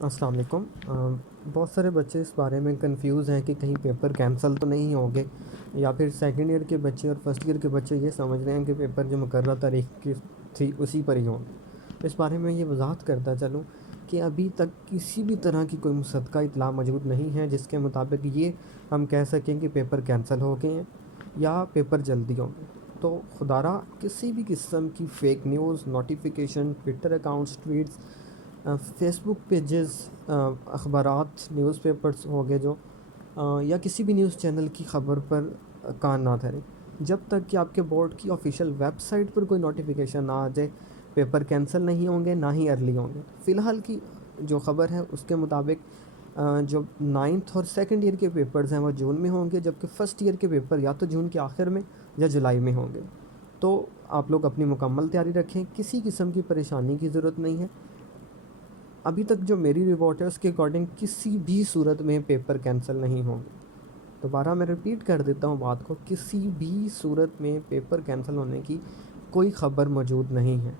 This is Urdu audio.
السلام علیکم۔ بہت سارے بچے اس بارے میں کنفیوز ہیں کہ کہیں پیپر کینسل تو نہیں ہوں گے، یا پھر سیکنڈ ایئر کے بچے اور فرسٹ ایئر کے بچے یہ سمجھ رہے ہیں کہ پیپر جو مقررہ تاریخ کی تھی اسی پر ہی ہوں گے۔ اس بارے میں یہ وضاحت کرتا چلوں کہ ابھی تک کسی بھی طرح کی کوئی مصدقہ اطلاع موجود نہیں ہے جس کے مطابق یہ ہم کہہ سکیں کہ پیپر کینسل ہو گئے ہیں یا پیپر جلدی ہوں گے۔ تو خدارہ کسی بھی قسم کی fake news, notification, Twitter accounts, tweets, Facebook pages, اخبارات، نیوز پیپرز ہو گئے جو، یا کسی بھی نیوز چینل کی خبر پر کان نہ دھریں جب تک کہ آپ کے بورڈ کی آفیشیل ویب سائٹ پر کوئی نوٹیفیکیشن نہ آ جائے۔ پیپر کینسل نہیں ہوں گے، نہ ہی ارلی ہوں گے۔ فی الحال کی جو خبر ہے اس کے مطابق جو نائنتھ اور سیکنڈ ایئر کے پیپرز ہیں وہ جون میں ہوں گے، جبکہ فرسٹ ایئر کے پیپر یا تو جون کے آخر میں یا جولائی میں ہوں گے۔ تو آپ لوگ اپنی مکمل تیاری رکھیں، کسی قسم کی پریشانی کی ضرورت نہیں ہے۔ ابھی تک جو میری رپورٹ ہے اس کے اکارڈنگ کسی بھی صورت میں پیپر کینسل نہیں ہوں گے۔ دوبارہ میں ریپیٹ کر دیتا ہوں بات کو، کسی بھی صورت میں پیپر کینسل ہونے کی کوئی خبر موجود نہیں ہے۔